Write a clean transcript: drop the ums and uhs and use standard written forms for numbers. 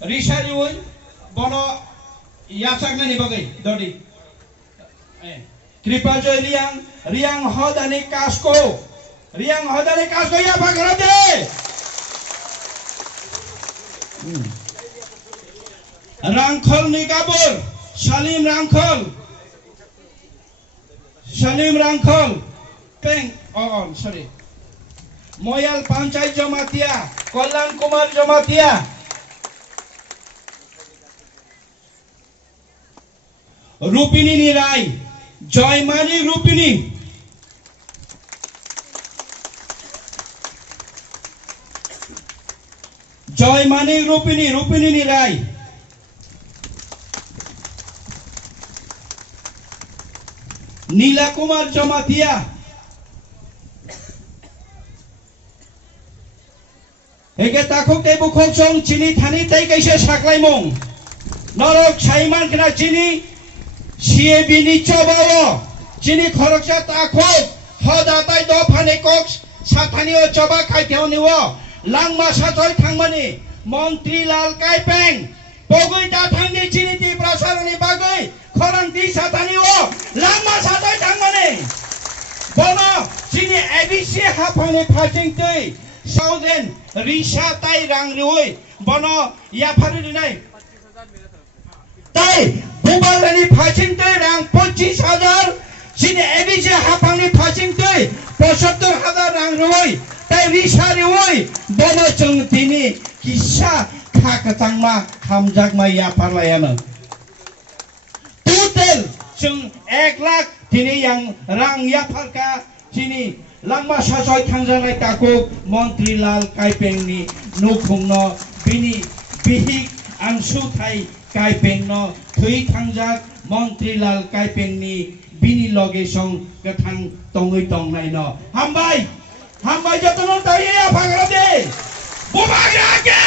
Risari woi bono yasak nani bagai dodi. Kripa joy riang hodani kasko ya bagarade. Rangkhol ni kabur Salim Rangkhol Peng sorry Moyal Panchayat Jamatia Kalyan Kumar Jamatia Rupini Nirai Joymani Rupini Rupini Nirai Nila Kumar Jamatia Ege takuk te bukhok song chini thani tai kaise saklai mong Norok Saiman kena chini CAB ni cobawo chini khoroksa takuk hoda tai do phane kok sathani o coba khaithau niwo langma sathoi thangmani Mantri Lal Kaipeng pogoi ta thangni chini ti prasarani bagai khorang ti sathani o langma sathoi thangmani bono chini ABC hafane phaching tei Southern Risha tai rang rioi bono ya pharu dinai tai bubalani phaching tei rang 25,000 chini ABC hafani phaching tei 75,000 rang rioi tai Risha rioi bono chung tini kisah khakatangma hamjakma ya parlayana total chung 1 lakh tini yang rang ya pharka chini langma sasoi thangjanai takuk Mantri Lal Kaipeng ni nukhungno bini bihik angsu thai Kaipeng no thui thangjak Mantri Lal Kaipeng ni bini loge song kathang tongoi tongnai no hambai jotono tai ya bhagrade bumagrake